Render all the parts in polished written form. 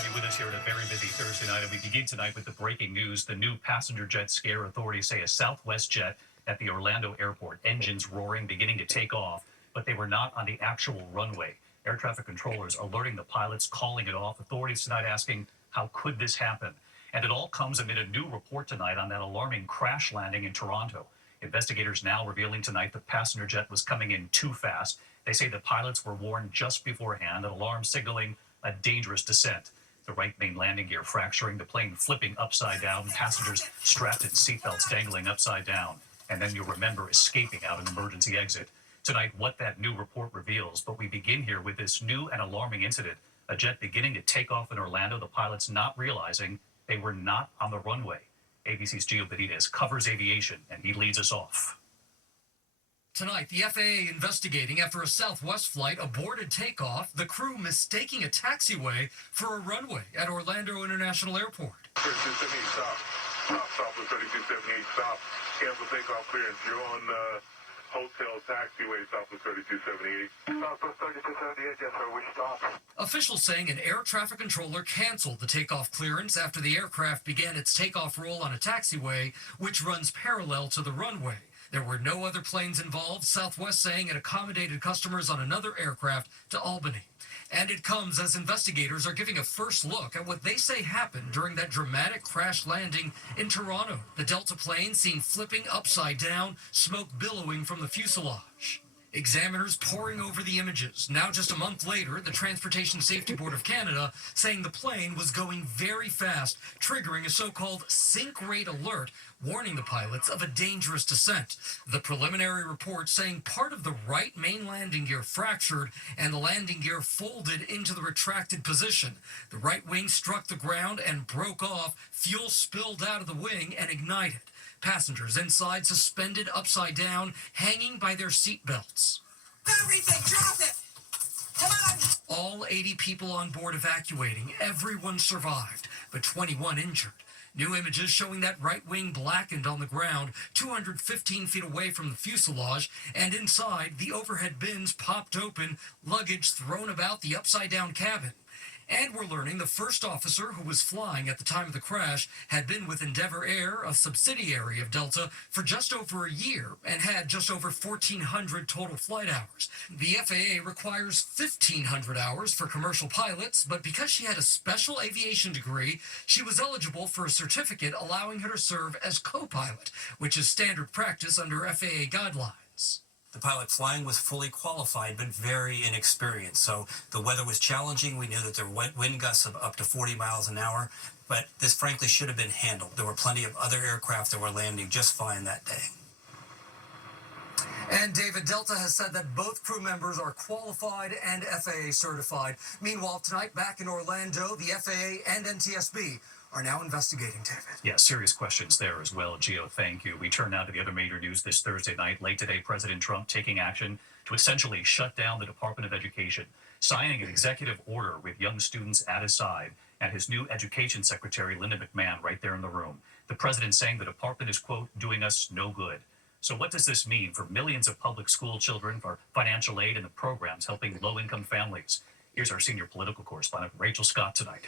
have you with us here on a very busy Thursday night. And we begin tonight with the breaking news. The new passenger jet scare. Authorities say a Southwest jet at the Orlando airport. Engines roaring, beginning to take off, but they were not on the actual runway. Air traffic controllers alerting the pilots, calling it off. Authorities tonight asking, how could this happen? And it all comes amid a new report tonight on that alarming crash landing in Toronto. Investigators now revealing tonight the passenger jet was coming in too fast. They say the pilots were warned just beforehand, an alarm signaling a dangerous descent. The right main landing gear fracturing, the plane flipping upside down, passengers strapped in seatbelts dangling upside down. And then you'll remember escaping out an emergency exit. Tonight, what that new report reveals. But we begin here with this new and alarming incident. A jet beginning to take off in Orlando, the pilots not realizing they were not on the runway. ABC's Gio Benitez covers aviation, and he leads us off. Tonight, the FAA investigating after a Southwest flight aborted takeoff, the crew mistaking a taxiway for a runway at Orlando International Airport. 3278 stop with 3278 stop. Cancel takeoff clearance. You're on hotel taxiway, Southwest 3278. Southwest 3278, yes sir, we stop. Officials saying an air traffic controller canceled the takeoff clearance after the aircraft began its takeoff roll on a taxiway, which runs parallel to the runway. There were no other planes involved, Southwest saying it accommodated customers on another aircraft to Albany. And it comes as investigators are giving a first look at what they say happened during that dramatic crash landing in Toronto. The Delta plane seen flipping upside down, smoke billowing from the fuselage. Examiners poring over the images. Now, just a month later, the Transportation Safety Board of Canada saying the plane was going very fast, triggering a so-called sink rate alert, warning the pilots of a dangerous descent. The preliminary report saying part of the right main landing gear fractured and the landing gear folded into the retracted position. The right wing struck the ground and broke off. Fuel spilled out of the wing and ignited. Passengers inside suspended upside down, hanging by their seat belts. Everything, drop it! Come on! All 80 people on board evacuating. Everyone survived, but 21 injured. New images showing that right wing blackened on the ground, 215 feet away from the fuselage, and inside, the overhead bins popped open, luggage thrown about the upside-down cabin. And we're learning the first officer who was flying at the time of the crash had been with Endeavour Air, a subsidiary of Delta, for just over a year and had just over 1,400 total flight hours. The FAA requires 1,500 hours for commercial pilots, but because she had a special aviation degree, she was eligible for a certificate allowing her to serve as co-pilot, which is standard practice under FAA guidelines. The pilot flying was fully qualified, but very inexperienced. So the weather was challenging. We knew that there were wind gusts of up to 40 miles an hour, but this frankly should have been handled. There were plenty of other aircraft that were landing just fine that day. And David, Delta has said that both crew members are qualified and FAA certified. Meanwhile, tonight back in Orlando, the FAA and NTSB are now investigating, David. Yeah, serious questions there as well, Gio. Thank you. We turn now to the other major news this Thursday night. Late today, President Trump taking action to essentially shut down the Department of Education, signing an executive order with young students at his side and his new education secretary, Linda McMahon, right there in the room. The president saying the department is, quote, doing us no good. So what does this mean for millions of public school children, for financial aid and the programs helping low-income families? Here's our senior political correspondent, Rachel Scott, tonight.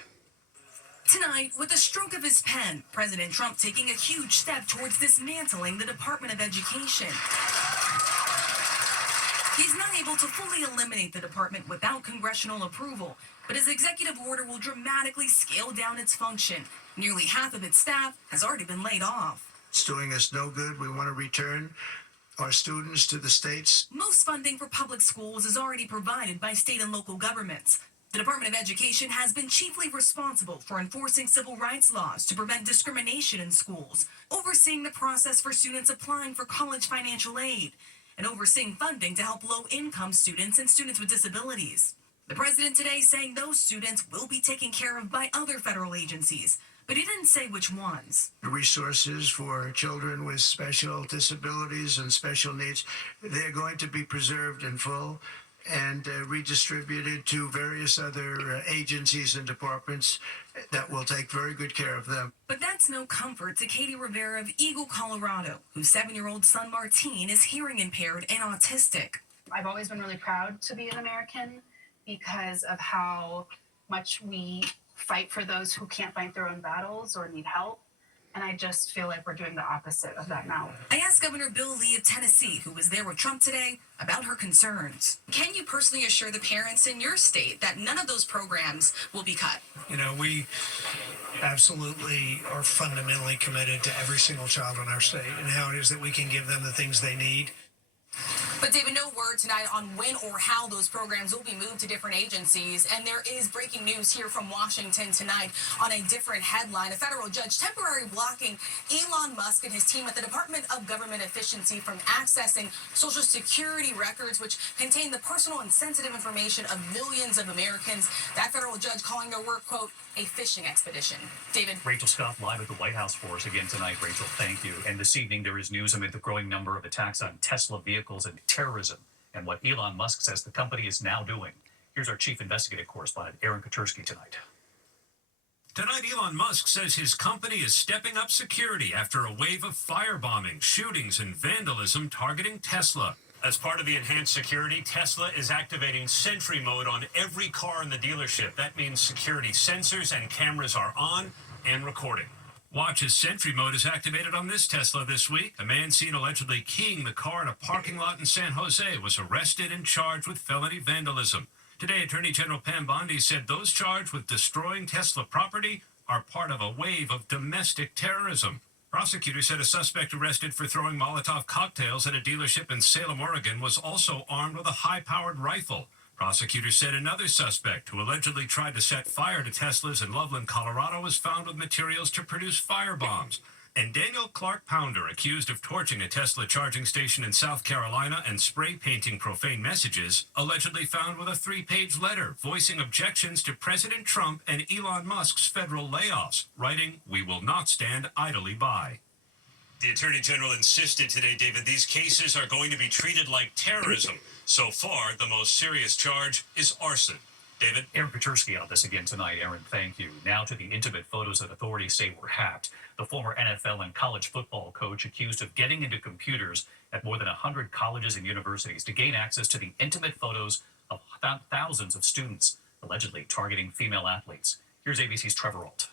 Tonight, with a stroke of his pen, President Trump taking a huge step towards dismantling the Department of Education. He's not able to fully eliminate the department without congressional approval, but his executive order will dramatically scale down its function. Nearly half of its staff has already been laid off. It's doing us no good. We want to return our students to the states. Most funding for public schools is already provided by state and local governments. The Department of Education has been chiefly responsible for enforcing civil rights laws to prevent discrimination in schools, overseeing the process for students applying for college financial aid, and overseeing funding to help low-income students and students with disabilities. The president today saying those students will be taken care of by other federal agencies, but he didn't say which ones. Resources for children with special disabilities and special needs, they're going to be preserved in full and redistributed to various other agencies and departments that will take very good care of them. But that's no comfort to Katie Rivera of Eagle, Colorado, whose 7-year-old son Martine is hearing impaired and autistic. I've always been really proud to be an American because of how much we fight for those who can't fight their own battles or need help. And I just feel like we're doing the opposite of that now. I asked Governor Bill Lee of Tennessee, who was there with Trump today, about her concerns. Can you personally assure the parents in your state that none of those programs will be cut? You know, we absolutely are fundamentally committed to every single child in our state and how it is that we can give them the things they need. But David, no word tonight on when or how those programs will be moved to different agencies. And there is breaking news here from Washington tonight on a different headline. A federal judge temporarily blocking Elon Musk and his team at the Department of Government Efficiency from accessing Social Security records, which contain the personal and sensitive information of millions of Americans. That federal judge calling their work, quote, a fishing expedition. David. Rachel Scott live at the White House for us again tonight. Rachel, thank you. And this evening there is news amid the growing number of attacks on Tesla vehicles and terrorism and what Elon Musk says the company is now doing. Here's our chief investigative correspondent, Aaron Katursky, tonight. Tonight, Elon Musk says his company is stepping up security after a wave of firebombing, shootings, and vandalism targeting Tesla. As part of the enhanced security, Tesla is activating Sentry mode on every car in the dealership. That means security sensors and cameras are on and recording. Watch as Sentry mode is activated on this Tesla this week. A man seen allegedly keying the car in a parking lot in San Jose was arrested and charged with felony vandalism. Today, Attorney General Pam Bondi said those charged with destroying Tesla property are part of a wave of domestic terrorism. Prosecutors said a suspect arrested for throwing Molotov cocktails at a dealership in Salem, Oregon, was also armed with a high-powered rifle. Prosecutors said another suspect who allegedly tried to set fire to Teslas in Loveland, Colorado, was found with materials to produce firebombs. And Daniel Clark Pounder, accused of torching a Tesla charging station in South Carolina and spray painting profane messages, allegedly found with a 3-page letter voicing objections to President Trump and Elon Musk's federal layoffs, writing, "We will not stand idly by." The Attorney General insisted today, David, these cases are going to be treated like terrorism. So far, the most serious charge is arson. David? Aaron Katursky on this again tonight. Aaron, thank you. Now to the intimate photos that authorities say were hacked. The former NFL and college football coach accused of getting into computers at more than 100 colleges and universities to gain access to the intimate photos of thousands of students, allegedly targeting female athletes. Here's ABC's Trevor Ault.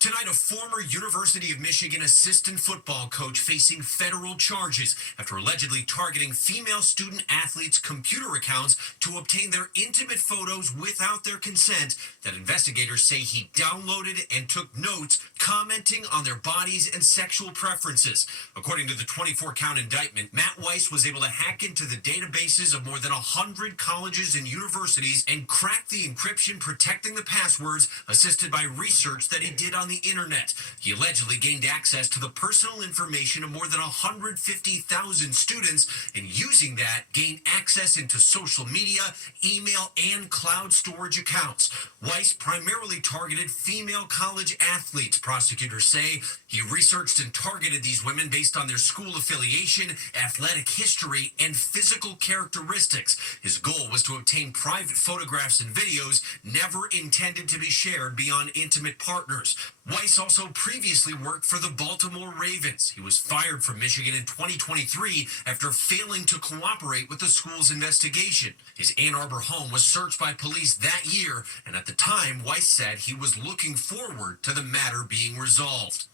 Tonight, a former University of Michigan assistant football coach facing federal charges after allegedly targeting female student athletes' computer accounts to obtain their intimate photos without their consent that investigators say he downloaded and took notes commenting on their bodies and sexual preferences. According to the 24-count indictment, Matt Weiss was able to hack into the databases of more than 100 colleges and universities and crack the encryption protecting the passwords, assisted by research that he did on the internet. He allegedly gained access to the personal information of more than 150,000 students, and using that, gained access into social media, email, and cloud storage accounts. Weiss primarily targeted female college athletes, prosecutors say. He researched and targeted these women based on their school affiliation, athletic history, and physical characteristics. His goal was to obtain private photographs and videos never intended to be shared beyond intimate partners. Weiss also previously worked for the Baltimore Ravens. He was fired from Michigan in 2023 after failing to cooperate with the school's investigation. His Ann Arbor home was searched by police that year, and at the time, Weiss said he was looking forward to the matter being resolved.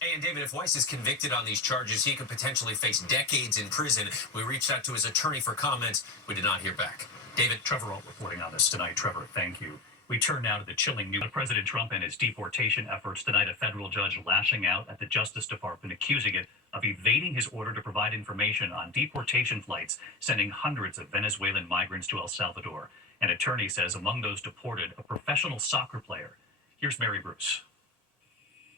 Hey, and David, if Weiss is convicted on these charges, he could potentially face decades in prison. We reached out to his attorney for comments. We did not hear back. David? Trevor Ault reporting on this tonight. Trevor, thank you. We turn now to the chilling news of President Trump and his deportation efforts. Tonight, a federal judge lashing out at the Justice Department, accusing it of evading his order to provide information on deportation flights, sending hundreds of Venezuelan migrants to El Salvador. An attorney says among those deported, a professional soccer player. Here's Mary Bruce.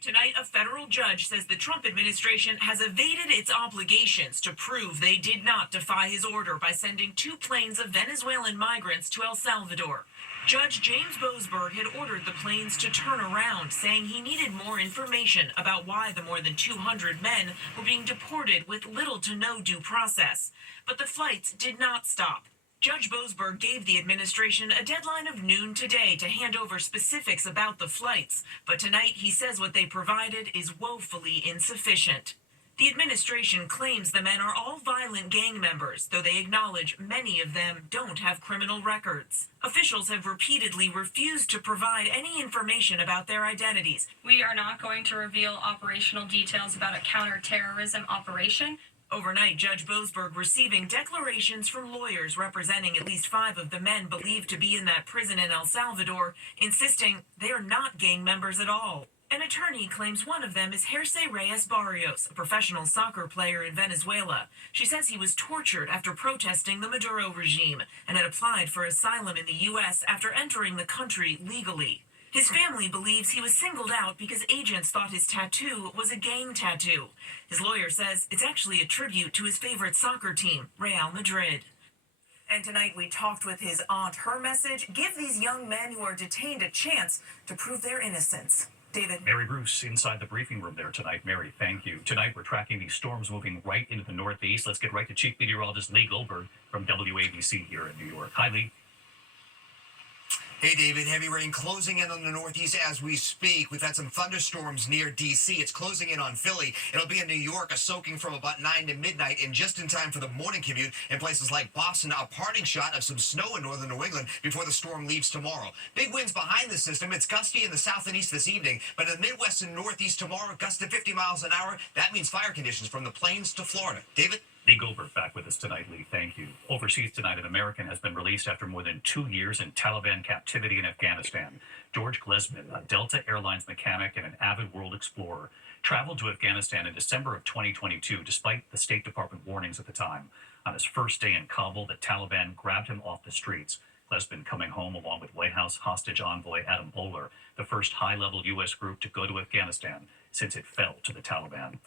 Tonight, a federal judge says the Trump administration has evaded its obligations to prove they did not defy his order by sending 2 planes of Venezuelan migrants to El Salvador. Judge James Boasberg had ordered the planes to turn around, saying he needed more information about why the more than 200 men were being deported with little to no due process. But the flights did not stop. Judge Boasberg gave the administration a deadline of noon today to hand over specifics about the flights, but tonight he says what they provided is woefully insufficient. The administration claims the men are all violent gang members, though they acknowledge many of them don't have criminal records. Officials have repeatedly refused to provide any information about their identities. We are not going to reveal operational details about a counterterrorism operation. Overnight, Judge Boasberg receiving declarations from lawyers representing at least 5 of the men believed to be in that prison in El Salvador, insisting they are not gang members at all. An attorney claims one of them is Jersey Reyes Barrios, a professional soccer player in Venezuela. She says he was tortured after protesting the Maduro regime and had applied for asylum in the U.S. after entering the country legally. His family believes he was singled out because agents thought his tattoo was a gang tattoo. His lawyer says it's actually a tribute to his favorite soccer team, Real Madrid. And tonight we talked with his aunt. Her message: give these young men who are detained a chance to prove their innocence. David. Mary Bruce inside the briefing room there tonight. Mary, thank you. Tonight we're tracking these storms moving right into the Northeast. Let's get right to Chief Meteorologist Lee Goldberg from WABC here in New York. Hi, Lee. Hey, David. Heavy rain closing in on the Northeast as we speak. We've had some thunderstorms near D.C. It's closing in on Philly. It'll be in New York, a soaking from about 9 to midnight, and just in time for the morning commute in places like Boston. A parting shot of some snow in northern New England before the storm leaves tomorrow. Big winds behind the system. It's gusty in the south and east this evening, but in the Midwest and Northeast tomorrow, gusts to 50 miles an hour. That means fire conditions from the plains to Florida. David? Lee Goldberg back with us tonight, Lee. Thank you. Overseas tonight, an American has been released after more than 2 years in Taliban captivity in Afghanistan. George Glesman, a Delta Airlines mechanic and an avid world explorer, traveled to Afghanistan in December of 2022, despite the State Department warnings at the time. On his first day in Kabul, the Taliban grabbed him off the streets. Glesman coming home along with White House hostage envoy Adam Bowler, the first high-level U.S. group to go to Afghanistan since it fell to the Taliban.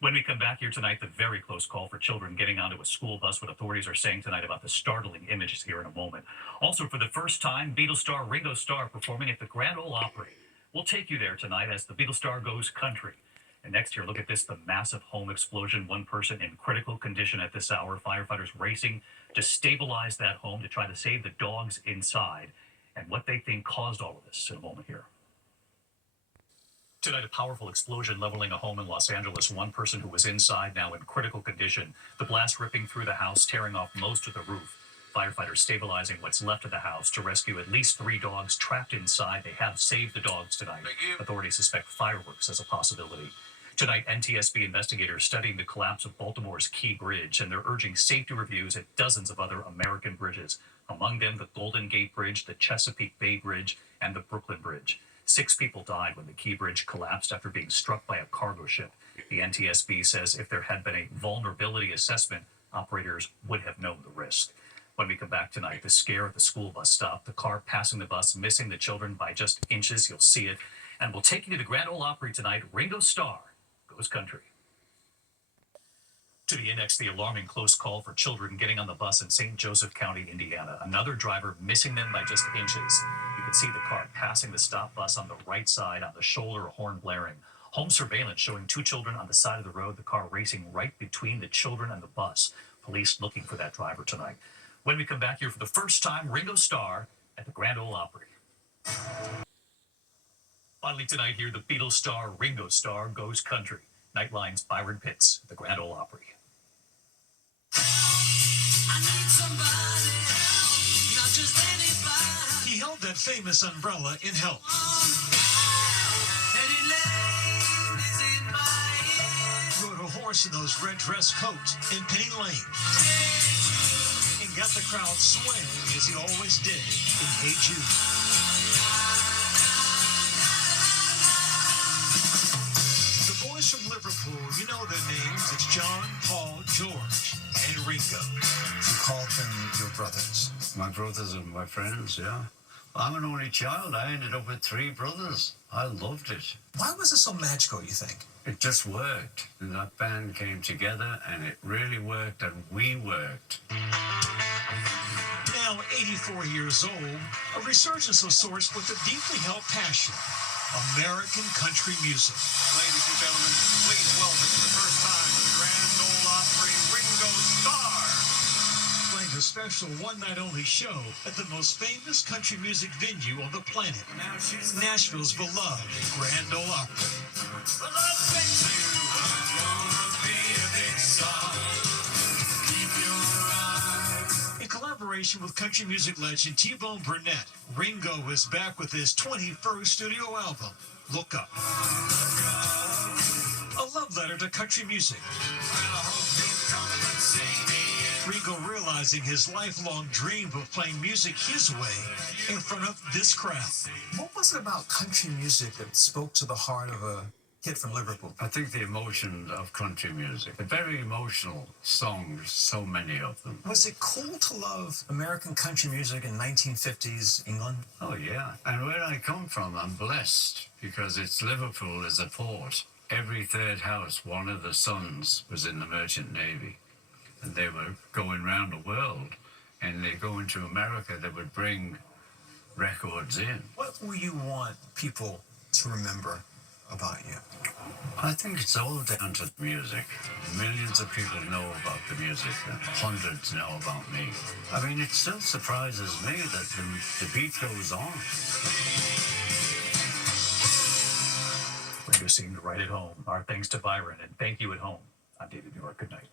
When we come back here tonight, the very close call for children getting onto a school bus, what authorities are saying tonight about the startling images here in a moment. Also, for the first time, Beatles star Ringo Starr performing at the Grand Ole Opry. We'll take you there tonight as the Beatles star goes country. And next here, look at this, the massive home explosion. One person in critical condition at this hour. Firefighters racing to stabilize that home to try to save the dogs inside. And what they think caused all of this in a moment here. Tonight, a powerful explosion leveling a home in Los Angeles. One person who was inside now in critical condition. The blast ripping through the house, tearing off most of the roof. Firefighters stabilizing what's left of the house to rescue at least 3 dogs trapped inside. They have saved the dogs tonight. Authorities suspect fireworks as a possibility. Tonight, NTSB investigators studying the collapse of Baltimore's Key Bridge, and they're urging safety reviews at dozens of other American bridges. Among them, the Golden Gate Bridge, the Chesapeake Bay Bridge, and the Brooklyn Bridge. 6 people died when the Key Bridge collapsed after being struck by a cargo ship. The NTSB says if there had been a vulnerability assessment, operators would have known the risk. When we come back tonight, the scare at the school bus stop, the car passing the bus, missing the children by just inches, you'll see it. And we'll take you to the Grand Ole Opry tonight. Ringo Starr goes country. To the next, the alarming close call for children getting on the bus in St. Joseph County, Indiana. Another driver missing them by just inches. You can see the car passing the stop bus on the right side, on the shoulder, a horn blaring. Home surveillance showing 2 children on the side of the road, the car racing right between the children and the bus. Police looking for that driver tonight. When we come back here for the first time, Ringo Starr at the Grand Ole Opry. Finally tonight here, the Beatles star Ringo Starr goes country. Nightline's Byron Pitts at the Grand Ole Opry. He held that famous umbrella in Help. Rode a horse in those red dress coats in Penny Lane. And got the crowd swaying as he always did in Hey Jude. The boys from Liverpool, you know their names. It's John, Paul, George, and Ringo. You called them your brothers? My brothers and my friends, yeah. I'm an only child. I ended up with 3 brothers. I loved it. Why was it so magical, you think? It just worked. And that band came together, and it really worked, and we worked. Now 84 years old, a resurgence of sorts with a deeply held passion, American country music. Ladies and gentlemen, please welcome for the first time to the Grand Ole Opry, Ringo Starr. Playing a special one-night-only show at the most famous country music venue on the planet, Nashville's beloved Grand Ole Opry. Well, I think you are gonna be collaboration with country music legend T-Bone Burnett, Ringo is back with his 21st studio album, Look Up. A love letter to country music. Ringo realizing his lifelong dream of playing music his way in front of this crowd. What was it about country music that spoke to the heart of a kid from Liverpool? I think the emotion of country music. They're very emotional songs, so many of them. Was it cool to love American country music in 1950s England? Oh, yeah. And where I come from, I'm blessed because it's Liverpool is a port. Every third house, one of the sons was in the Merchant Navy. And they were going around the world. And they go into America, they would bring records in. What will you want people to remember about you? I think it's all down to the music. Millions of people know about the music, and hundreds know about me. I mean, it still surprises me that the beat goes on. For you seem right at home. Our thanks to Byron, and thank you at home. I'm David Muir. Good night.